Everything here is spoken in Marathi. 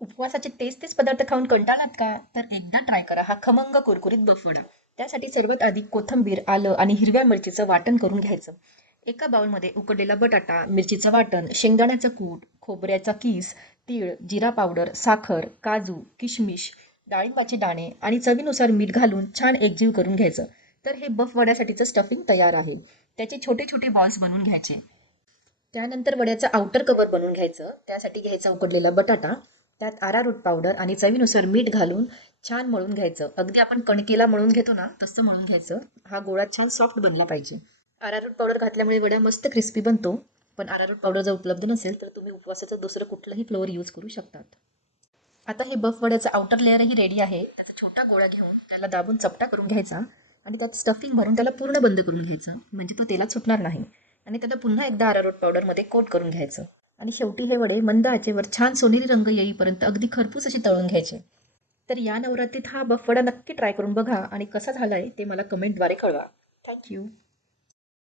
उपवासाचे तेच पदार्थ खाऊन कंटाळलात का? तर एकदा ट्राय करा हा खमंग कुरकुरीत बफवडा. त्यासाठी सर्वात आधी कोथिंबीर, आलं आणि हिरव्या मिरचीचं वाटण करून घ्यायचं. एका बाउलमध्ये उकडलेला बटाटा, मिरचीचं वाटण, शेंगदाण्याचं कूट, खोबऱ्याचा कीस, तीळ, जिरा पावडर, साखर, काजू, किशमिश, डाळिंबाचे दाणे आणि चवीनुसार मीठ घालून छान एकजीव करून घ्यायचं. तर हे बफ वड्यासाठीचं स्टफिंग तयार आहे. त्याचे छोटे छोटे बॉल्स बनवून घ्यायचे. त्यानंतर वड्याचं आउटर कव्हर बनवून घ्यायचं. त्यासाठी घ्यायचा उकडलेला बटाटा, त्यात अरारोट पावडर आणि चवीनुसार मीठ घालून छान मळून घ्यायचं. अगदी आपण कणकेला मळून घेतो ना तसं मळून घ्यायचं. हा गोळा छान सॉफ्ट बनला पाहिजे. अरारोट पावडर घातल्यामुळे वड्या मस्त क्रिस्पी बनतो. पण अरारोट पावडर जर उपलब्ध नसेल तर तुम्ही उपवासाचं दुसरं कुठलंही फ्लोअर यूज करू शकतात. आता हे बफ वड्याचं आउटर लेअरही रेडी आहे. त्याचा छोटा गोळा घेऊन त्याला दाबून चपटा करून घ्यायचा आणि त्यात स्टफिंग भरून त्याला पूर्ण बंद करून घ्यायचं, म्हणजे तो तेलात सुटणार नाही. आणि त्याला पुन्हा एकदा अरारोट पावडरमध्ये कोट करून घ्यायचं. आणि शेवटी हे वडे मंद आचेवर छान सोनेरी रंग येईपर्यंत अगदी खरपूस असे तळून घ्यायचे. तर या नवरात्रीत हा बफ वडा नक्की ट्राय करून बघा आणि कसा झालाय ते मला कमेंटद्वारे कळवा. थँक्यू.